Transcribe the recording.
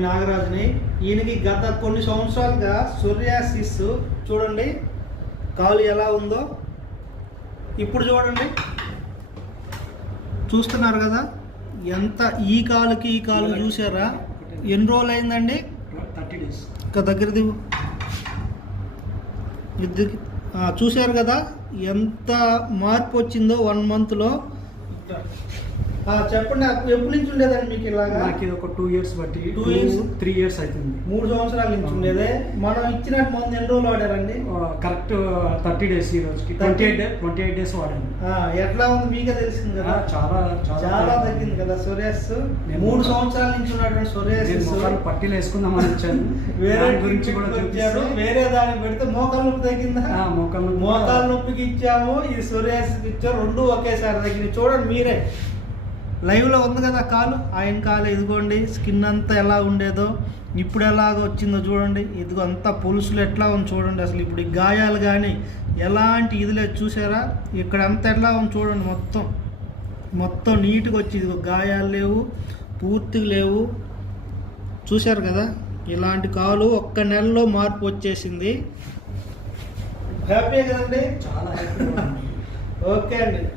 నాగరాజుని. ఈయనకి గత కొన్ని సంవత్సరాలుగా సొరియాసిస్ చూడండి. కాలు ఎలా ఉందో. ఇప్పుడు చూడండి. చూస్తున్నారు కదా? ఎంత ఈ కాలుకి ఈ కాలు చూసారా? ఎన్ని రోజులు అయిందండి? Thirty days. ఇంకా దగ్గర దిగు ఇద్దరికి ఆ, చూశారు కదా? ఎంత మార్పు వచ్చిందో వన్ మంత్లో. చెప్పండి ఎప్పటి నుంచి ఉండేదండి మీకు ఇలాగా? నాకు ఇది ఒక టూ ఇయర్స్ బట్టి. Two years? త్రీ ఇయర్స్ అవుతుంది మూడు సంవత్సరాల నుంచి ఉండేదే. మనం ఇచ్చిన మందు ఎన్ని రోజులు వాడారండి? కరెక్ట్ థర్టీ డేస్ ఈ రోజుకి. Twenty eight twenty eight days వాడాను. ఎట్లా ఉంది? మీకే తెలిసింది కదా. చాలా చాలా తగ్గింది కదా నేను మూడు సంవత్సరాల నుంచి ఉన్నటువంటి మొక్కలు పట్టీలు వేసుకుందామని వచ్చాను. వేరే గురించి కూడా చూపిస్తే. వేరే దానికి పెడితే మోకాలు నొప్పి తగ్గిందా? మోకాలు నొప్పి. మోకాలు నొప్పికి ఇచ్చాము ఇది సొరియాసిస్ ఇచ్చాము రెండు ఒకేసారి తగ్గింది చూడండి మీరే. లైవ్లో ఉంది కదా కాలు? ఆయన కాలు? ఇదిగోండి స్కిన్ అంతా ఎలా ఉండేదో ఇప్పుడు ఎలాగ వచ్చిందో చూడండి. ఇదిగో అంతా పులుసులు ఎట్లా ఉంది చూడండి అసలు. ఇప్పుడు ఈ గాయాలు కానీ ఎలాంటి ఇది లేదు చూసారా? ఇక్కడ అంతా ఎట్లా ఉంది చూడండి మొత్తం. మొత్తం నీట్గా వచ్చి ఇదిగో గాయాలు లేవు పూర్తిగా లేవు. చూశారు కదా? ఇలాంటి కాలు ఒక్క నెలలో మార్పు వచ్చేసింది. హ్యాపీ కదండి? చాలా. ఓకే అండి.